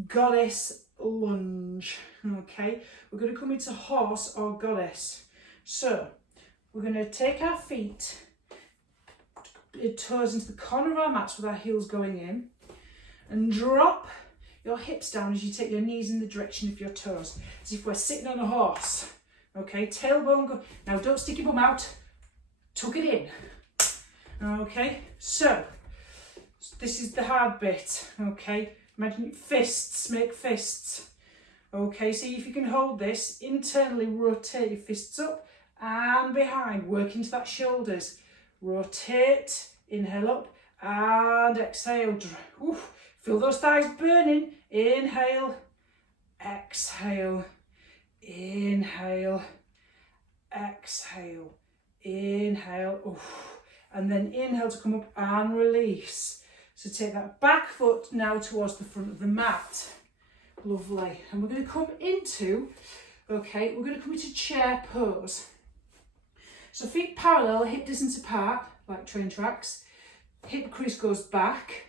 goddess lunge. Okay, we're going to come into horse or goddess. So, we're going to take our feet, toes into the corner of our mats with our heels going in, and drop your hips down as you take your knees in the direction of your toes, as if we're sitting on a horse. Okay, tailbone go. Now, don't stick your bum out. Tuck it in. Okay, so this is the hard bit. Okay, imagine fists, make fists. Okay, see if you can hold this, internally rotate your fists up and behind, work into that shoulders. Rotate, inhale up and exhale. Oof, feel those thighs burning. Inhale, exhale, inhale, exhale, inhale. Oof. And then inhale to come up and release. So take that back foot now towards the front of the mat. Lovely. And we're going to come into, okay, we're going to come into chair pose. So feet parallel, hip distance apart, like train tracks. Hip crease goes back.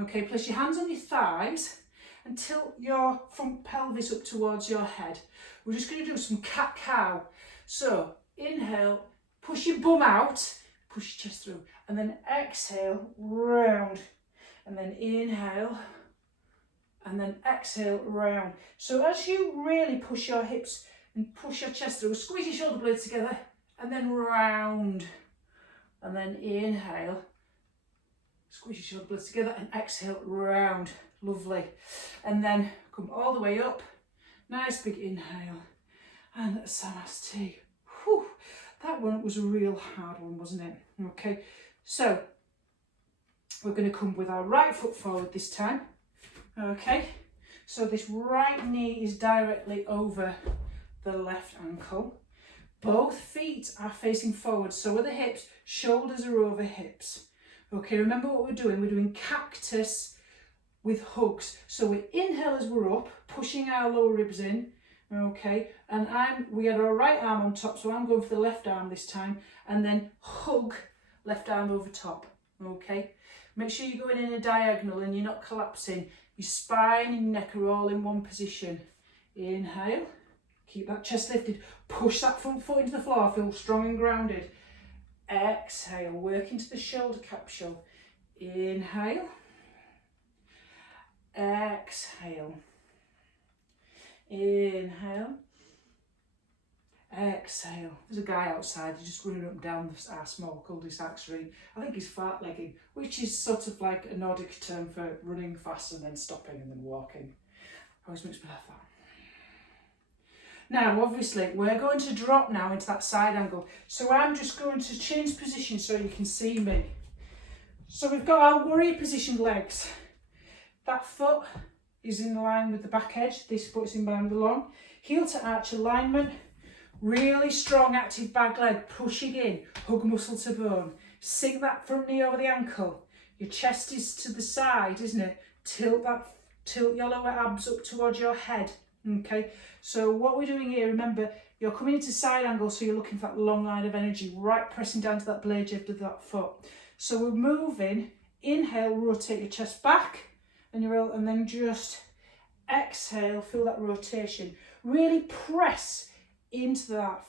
Okay, place your hands on your thighs and tilt your front pelvis up towards your head. We're just going to do some cat-cow. So inhale, push your bum out. Push your chest through, and then exhale, round, and then inhale, and then exhale, round. So as you really push your hips and push your chest through. Squeeze your shoulder blades together and then round. And then inhale, squeeze your shoulder blades together and exhale, round. Lovely. And then come all the way up. Nice big inhale. And Samasthi. Whew. That one was a real hard one, wasn't it? Okay, so we're going to come with our right foot forward this time. Okay, so this right knee is directly over the left ankle. Both feet are facing forward, so are the hips. Shoulders are over hips. Okay, remember what we're doing. We're doing cactus with hugs. So we inhale as we're up, pushing our lower ribs in. Okay, and we had our right arm on top, so I'm going for the left arm this time, and then hug left arm over top. Okay, make sure you're going in a diagonal and you're not collapsing. Your spine and your neck are all in one position. Inhale, keep that chest lifted, push that front foot into the floor, feel strong and grounded. Exhale, work into the shoulder capsule. Inhale, exhale. Inhale, exhale. There's a guy outside, he's just running up and down our small cul-de-sac street. I think he's fartlegging, which is sort of like a Nordic term for running fast and then stopping and then walking. Always makes me laugh that. Now, obviously, we're going to drop now into that side angle. So I'm just going to change position so you can see me. So we've got our warrior position legs. That foot is in line with the back edge, this foot's in line with the long. Heel to arch alignment, really strong active back leg, pushing in, hug muscle to bone. Sink that front knee over the ankle. Your chest is to the side, isn't it? Tilt your lower abs up towards your head. Okay, so what we're doing here, remember, you're coming into side angle, so you're looking for that long line of energy, right pressing down to that blade edge of that foot. So we're moving, inhale, rotate your chest back, and then just exhale, feel that rotation. Really press into that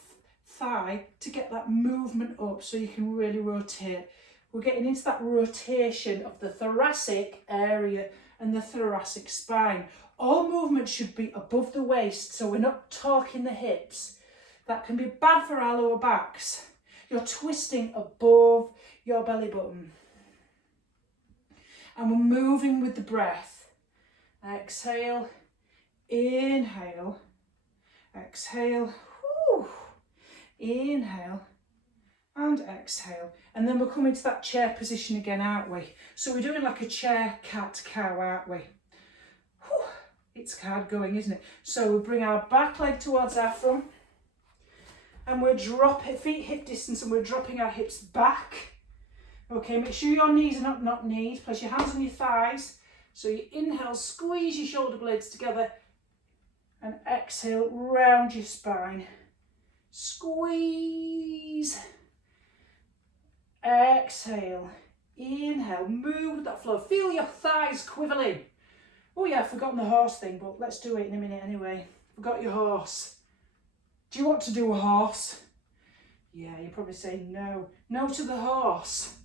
thigh to get that movement up so you can really rotate. We're getting into that rotation of the thoracic area and the thoracic spine. All movement should be above the waist, so we're not torquing the hips. That can be bad for our lower backs. You're twisting above your belly button. And we're moving with the breath. Exhale, inhale, exhale, whoo, inhale, and exhale. And then we're coming to that chair position again, aren't we? So we're doing like a chair, cat, cow, aren't we? Whew, it's hard going, isn't it? So we bring our back leg towards our front, and we're dropping feet hip distance, and we're dropping our hips back. Okay, make sure your knees are not knees. Place your hands on your thighs. So you inhale, squeeze your shoulder blades together, and exhale, round your spine. Squeeze. Exhale. Inhale, move with that flow. Feel your thighs quivering. Oh yeah, I've forgotten the horse thing, but let's do it in a minute anyway. Forgot your horse. Do you want to do a horse? Yeah, you're probably saying no. No to the horse.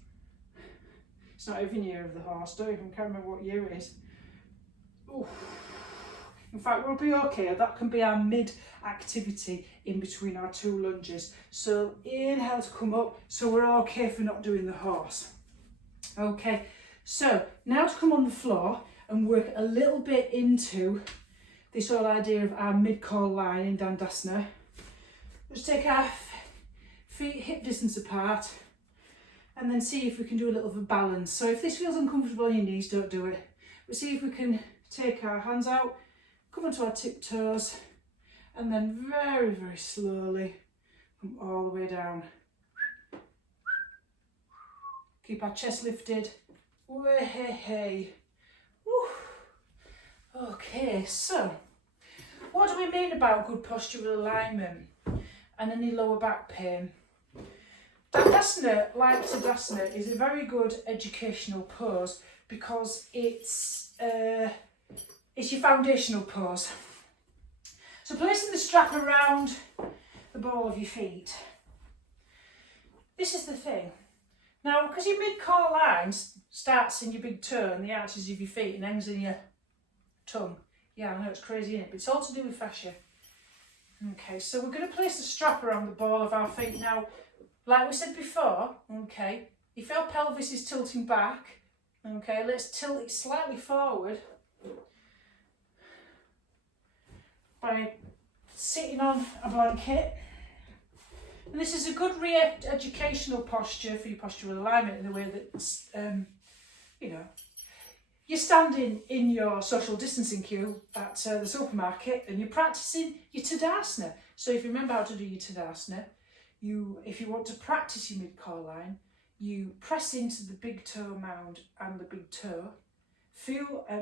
It's not even year of the horse, don't even can't remember what year it is. Oof. In fact, we'll be okay. That can be our mid activity in between our two lunges. So inhale to come up, so we're okay for not doing the horse. Okay, so now to come on the floor and work a little bit into this whole idea of our mid-core line in Dandasana. Just take our feet hip distance apart, and then see if we can do a little of a balance. So if this feels uncomfortable on your knees, don't do it. But see if we can take our hands out, come onto our tiptoes, and then very, very slowly come all the way down. Keep our chest lifted. Way, hey, hey. Woo. Okay, so what do we mean about good postural alignment and any lower back pain? Dandasana, like Tadasana, is a very good educational pose because it's your foundational pose. So placing the strap around the ball of your feet. This is the thing. Now, because your mid-core line starts in your big toe and the arches of your feet and ends in your tongue. Yeah, I know it's crazy, isn't it? But it's all to do with fascia. Okay, so we're going to place the strap around the ball of our feet. Now, like we said before, okay, if our pelvis is tilting back, okay, let's tilt it slightly forward by sitting on a blanket. And this is a good re-educational posture for your postural alignment in the way that, you know, you're standing in your social distancing queue at the supermarket and you're practicing your Tadasana. So if you remember how to do your Tadasana, if you want to practice your mid-core line, you press into the big toe mound and the big toe,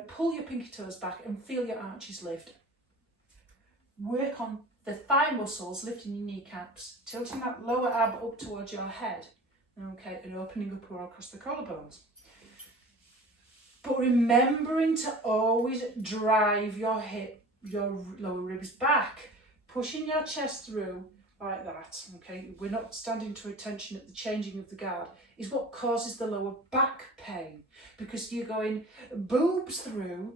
pull your pinky toes back and feel your arches lift. Work on the thigh muscles, lifting your kneecaps, tilting that lower ab up towards your head, okay, and opening up all across the collarbones. But remembering to always drive your lower ribs back, pushing your chest through like that, okay? We're not standing to attention at the changing of the guard, is what causes the lower back pain, because you're going boobs through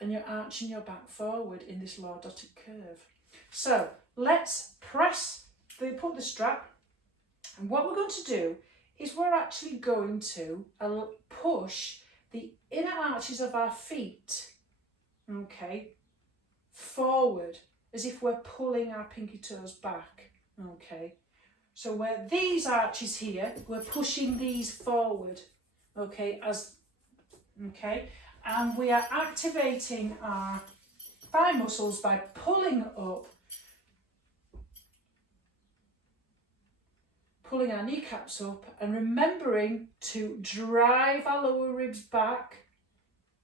and you're arching your back forward in this lordotic curve. So let's put the strap, and what we're going to do is we're actually going to push the inner arches of our feet, okay, forward, as if we're pulling our pinky toes back, okay. So where these arches here, we're pushing these forward, okay, and we are activating our thigh muscles by pulling up, pulling our kneecaps up, and remembering to drive our lower ribs back,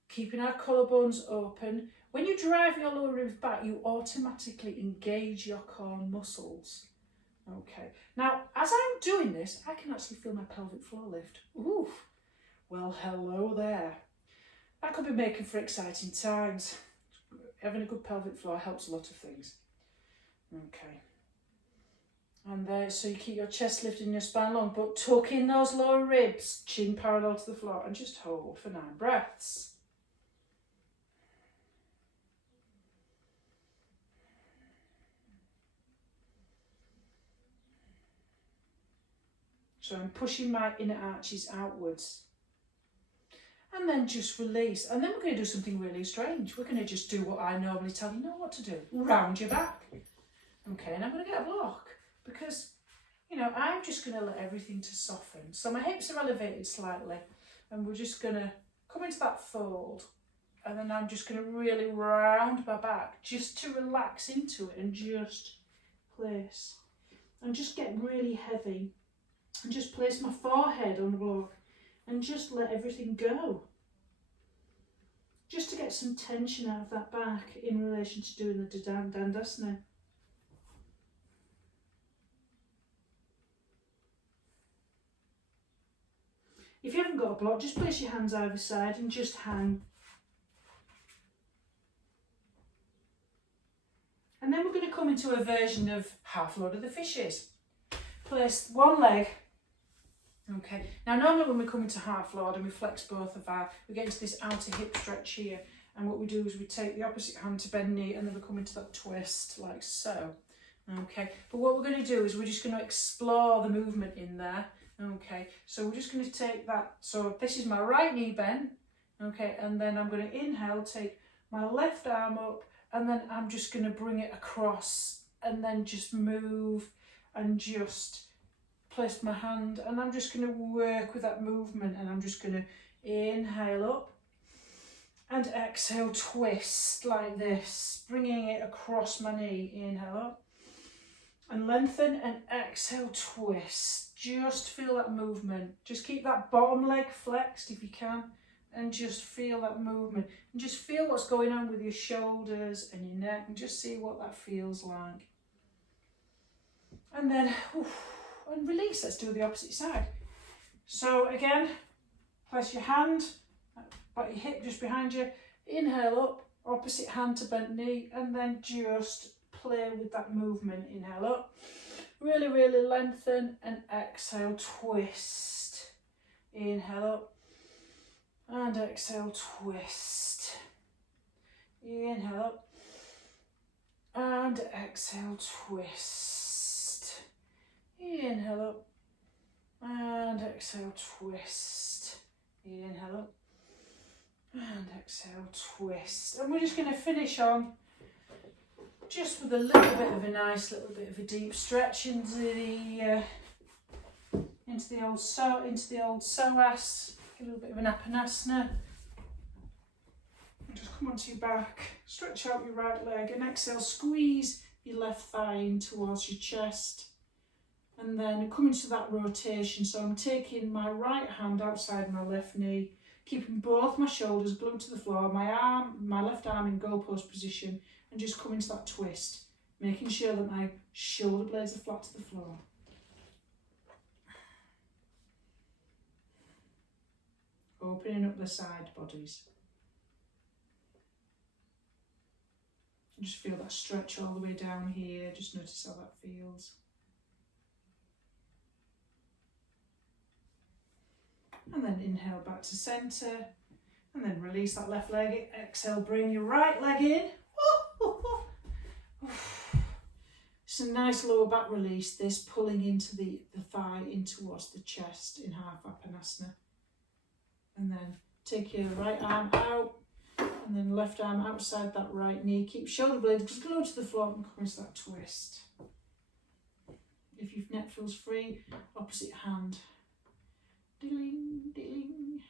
keeping our collarbones open. When you drive your lower ribs back, you automatically engage your core muscles. Okay, now as I'm doing this, I can actually feel my pelvic floor lift. Ooh, well, hello there. That could be making for exciting times. Having a good pelvic floor helps a lot of things. Okay. And there, so you keep your chest lifted and your spine long, but tuck in those lower ribs, chin parallel to the floor, and just hold for 9 breaths. So I'm pushing my inner arches outwards. And then just release. And then we're going to do something really strange. We're going to just do what I normally tell you what to do. Round your back. Okay, and I'm going to get a block because, you know, I'm just going to let everything to soften. So my hips are elevated slightly and we're just going to come into that fold. And then I'm just going to really round my back just to relax into it and just place. And just get really heavy. And just place my forehead on the block. And just let everything go. Just to get some tension out of that back in relation to doing the Dandasana. If you haven't got a block, just place your hands either side and just hang. And then we're going to come into a version of half Lord of the Fishes. Place one leg. Okay, now normally when we come into half Lord and we flex both of we get into this outer hip stretch here, and what we do is we take the opposite hand to bend knee and then we come into that twist like so. Okay, but what we're going to do is we're just going to explore the movement in there. Okay, so we're just going to take that, so this is my right knee bent, okay, and then I'm going to inhale, take my left arm up, and then I'm just going to bring it across and then just move and just place my hand, and I'm just going to work with that movement, and I'm just going to inhale up and exhale, twist like this, bringing it across my knee. Inhale up and lengthen, and exhale, twist. Just feel that movement. Just keep that bottom leg flexed if you can, and just feel that movement, and just feel what's going on with your shoulders and your neck, and just see what that feels like. And then and release. Let's do the opposite side. So again, place your hand at your hip just behind you, inhale up, opposite hand to bent knee, and then just play with that movement. Inhale up, really, really lengthen, and exhale, twist. Inhale up, and exhale, twist. Inhale up, And exhale, twist. Inhale up. And exhale, twist. Inhale up. And exhale, twist. And we're just going to finish on just with a little bit of a nice little bit of a deep stretch into the old psoas. A little bit of an apanasana. And just come onto your back, stretch out your right leg, and exhale, squeeze your left thigh in towards your chest. And then come into that rotation. So I'm taking my right hand outside my left knee, keeping both my shoulders glued to the floor, my left arm in goalpost position, and just come into that twist, making sure that my shoulder blades are flat to the floor. Opening up the side bodies. Just feel that stretch all the way down here. Just notice how that feels. And then inhale back to centre. And then release that left leg. Exhale, bring your right leg in. It's a nice lower back release, this pulling into the thigh in towards the chest in half apanasana. And then take your right arm out. And then left arm outside that right knee. Keep shoulder blades glued to the floor and come into that twist. If your neck feels free, opposite hand. Dilling, dilling.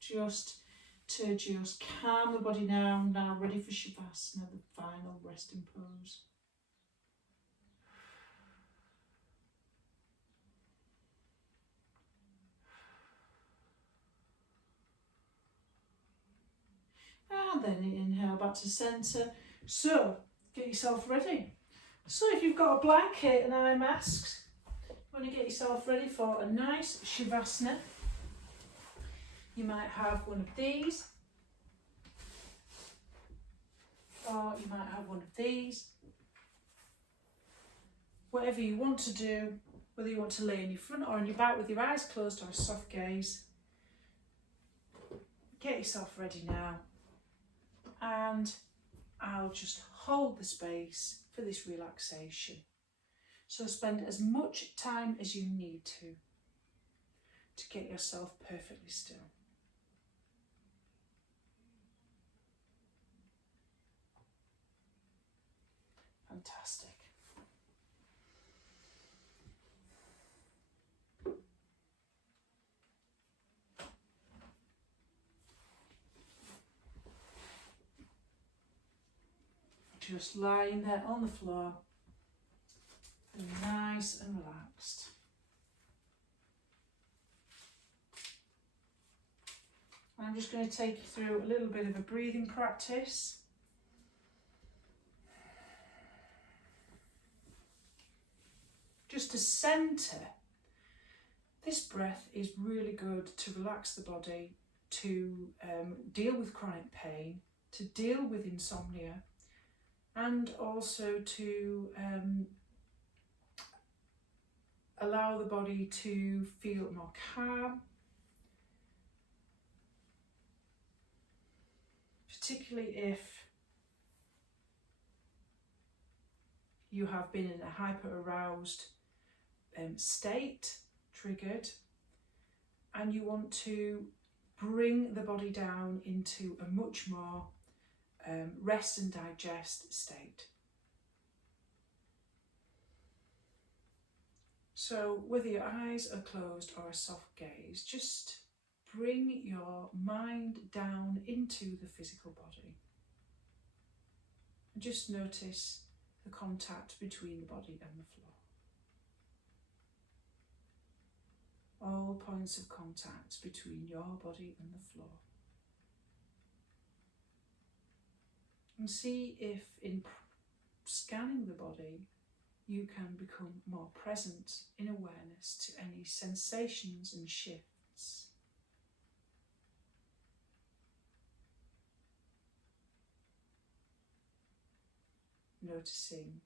Just calm the body down. Now ready for Savasana, the final resting pose. And then inhale back to centre. So, get yourself ready. So if you've got a blanket and eye masks, you want to get yourself ready for a nice Savasana. You might have one of these, or you might have one of these. Whatever you want to do, whether you want to lay in your front or on your back with your eyes closed or a soft gaze. Get yourself ready now. And I'll just hold the space for this relaxation. So spend as much time as you need to get yourself perfectly still. Fantastic. Just lying there on the floor, and nice and relaxed. I'm just going to take you through a little bit of a breathing practice. Just to centre, this breath is really good to relax the body, to deal with chronic pain, to deal with insomnia, and also to allow the body to feel more calm, particularly if you have been in a hyper-aroused state, triggered, and you want to bring the body down into a much more rest and digest state. So whether your eyes are closed or a soft gaze, just bring your mind down into the physical body. And just notice the contact between the body and the floor. All points of contact between your body and the floor. And see if in scanning the body you can become more present in awareness to any sensations and shifts. Noticing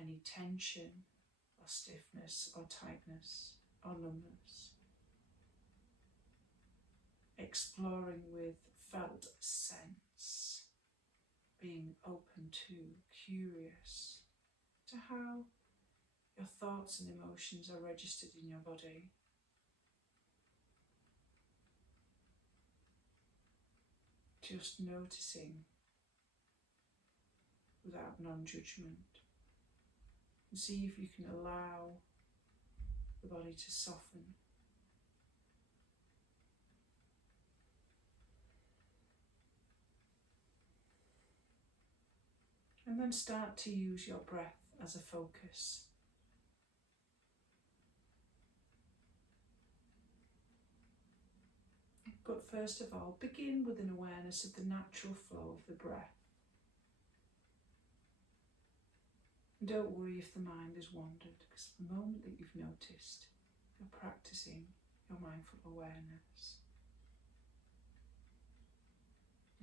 any tension or stiffness or tightness or numbness. Exploring with felt sense. being open to, curious to how your thoughts and emotions are registered in your body. Just noticing without non-judgment. And see if you can allow the body to soften. And then start to use your breath as a focus. But first of all, begin with an awareness of the natural flow of the breath. And don't worry if the mind has wandered, because the moment that you've noticed, you're practicing your mindful awareness.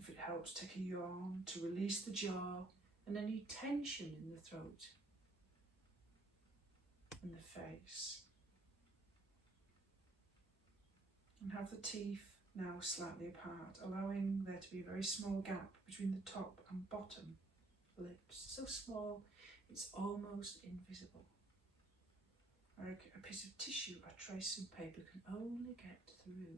If it helps, take a yawn to release the jaw and any tension in the throat and the face. And have the teeth now slightly apart, allowing there to be a very small gap between the top and bottom lips. So small, it's almost invisible. Or a piece of tissue or a trace of paper can only get through.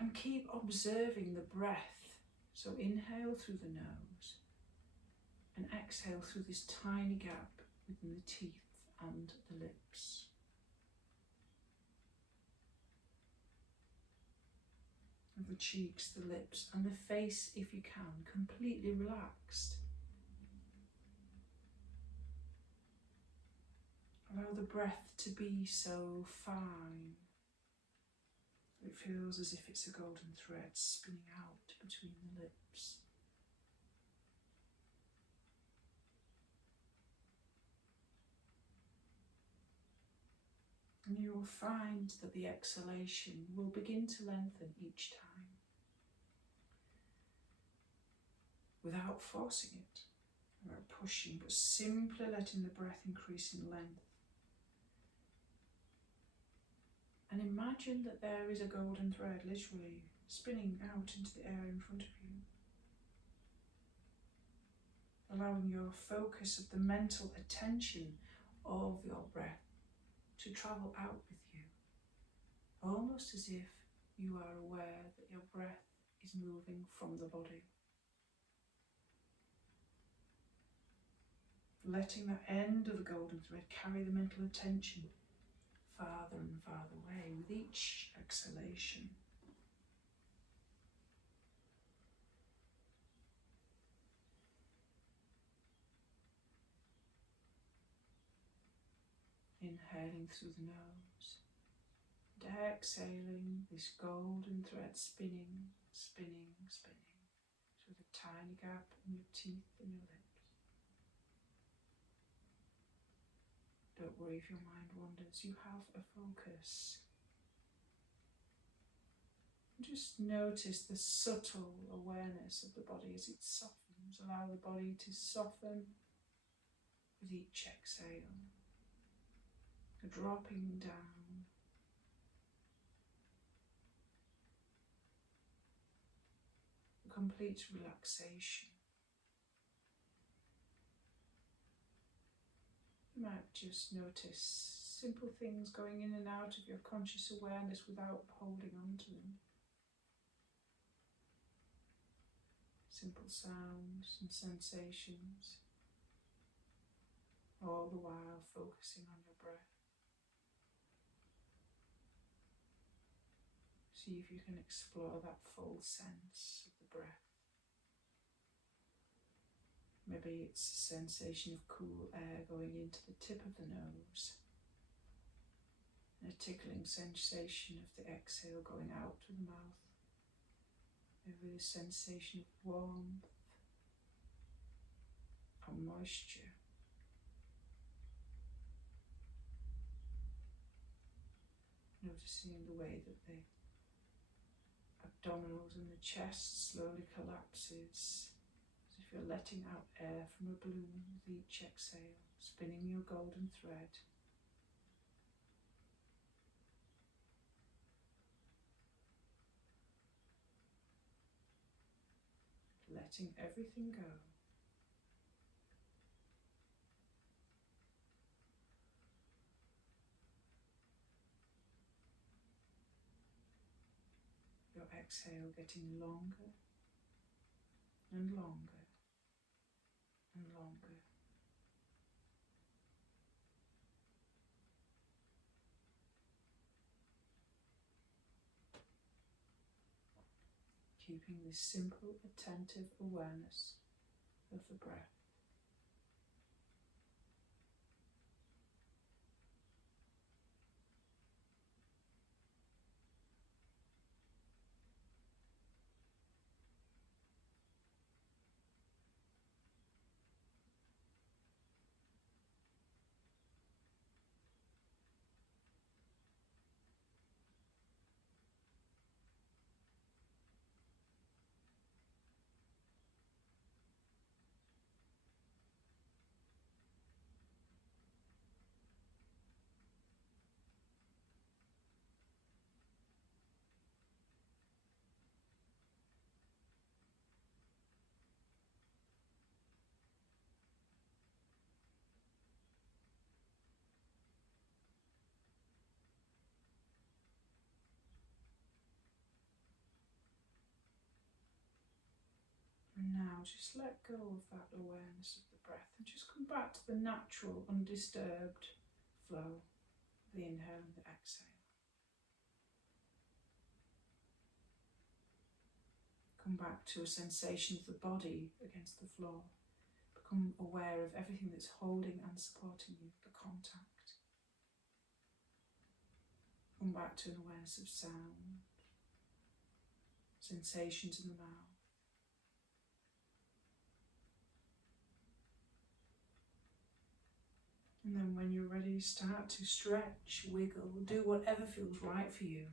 And keep observing the breath. So inhale through the nose and exhale through this tiny gap within the teeth and the lips. And the cheeks, the lips and the face, if you can, completely relaxed. Allow the breath to be so fine. It feels as if it's a golden thread spinning out between the lips. And you will find that the exhalation will begin to lengthen each time without forcing it, without pushing, but simply letting the breath increase in length. And imagine that there is a golden thread literally spinning out into the air in front of you. Allowing your focus of the mental attention of your breath to travel out with you, almost as if you are aware that your breath is moving from the body. Letting that end of the golden thread carry the mental attention farther and farther away with each exhalation. Inhaling through the nose and exhaling this golden thread spinning, spinning, spinning through the tiny gap in your teeth and your lips. Don't worry if your mind wanders, you have a focus. Just notice the subtle awareness of the body as it softens. Allow the body to soften with each exhale. Dropping down. A complete relaxation. You might just notice simple things going in and out of your conscious awareness without holding on to them. Simple sounds and sensations, all the while focusing on your breath. See if you can explore that full sense of the breath. Maybe it's a sensation of cool air going into the tip of the nose, and a tickling sensation of the exhale going out to the mouth. Maybe the sensation of warmth and moisture. Noticing the way that the abdominals and the chest slowly collapses, as if you're letting out air from a balloon with each exhale, spinning your golden thread. letting everything go. Your exhale getting longer and longer and longer. Keeping this simple, attentive awareness of the breath. And now just let go of that awareness of the breath and just come back to the natural, undisturbed flow of the inhale and the exhale. Come back to a sensation of the body against the floor. Become aware of everything that's holding and supporting you, the contact. Come back to an awareness of sound, sensations in the mouth. And then when you're ready, start to stretch, wiggle, do whatever feels right for you.